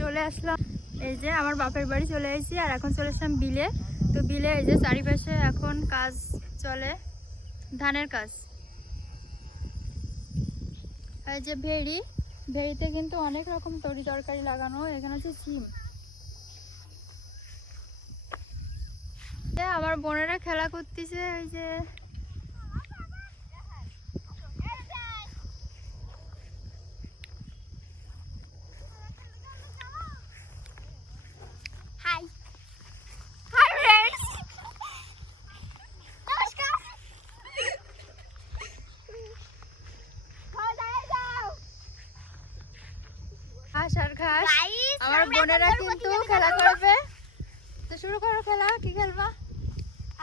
চলে আসলাম, এই যে আমার বাপের বাড়ি চলে এসেছি। আর এখন চলে আসলাম বিলে। তো বিলে এই যে চারিপাশে এখন কাজ চলে, ধানের কাজ। এই যে ভেড়িতে কিন্তু অনেক রকম তরি তরকারি লাগানো। এখানে হচ্ছে সিম। আমার বোনেরা খেলা করতেছে। এই যে ঘাস আর ঘাস। আমার বোনেরা কিন্তু খেলা করবে। তো শুরু করো খেলা। কি খেলবা?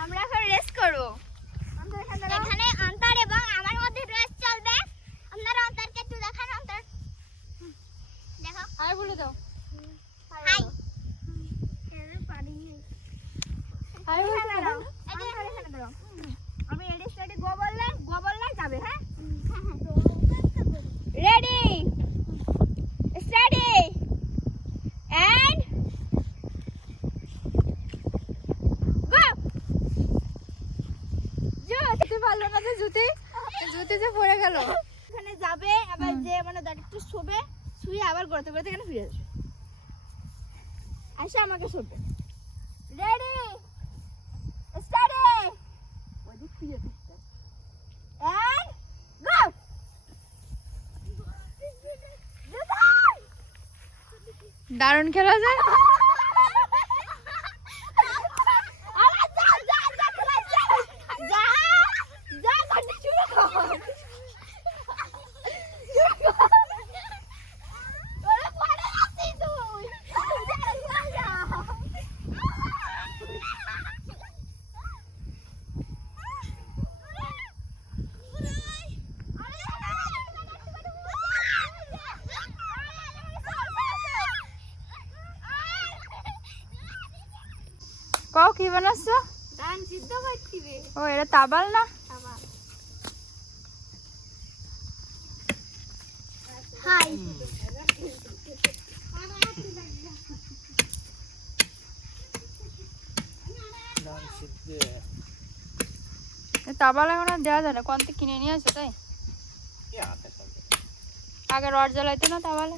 আমরা এখন রেস করব। এখানে অন্তর এবং আমার মধ্যে রেস চলবে। আপনারা অন্তরকে একটু দেখান। অন্তর দেখো, হাই বলে দাও। হাই। হাই বলে দাও। আমি রেডি স্টাডি গো বললে যাবে। হ্যাঁ, রেডি স্টাডি এন্ড গো। জুতি পারলো না তো, জুতি যে পড়ে গেল। এখানে যাবে, আবার যে মানে একটু শুবে, শুয়ে আবার গড়তে গড়তে এখানে ফিরে আসবে। আয়শা আমাকে শুবে। রেডি স্টাডি ওদিক ফিরে থাকতে এন্ড গো। দারুণ খেলা যায়। কও কি বানাচ্ছো? ধান সিদ্ধ করছি রে। ও এটা তাবাল না? হাই। তাবাল এখন আর দেওয়া যায় না, কোন থেকে কিনে নিয়ে আসো তাই? আগে রড জ্বালাইতো না তাবালে।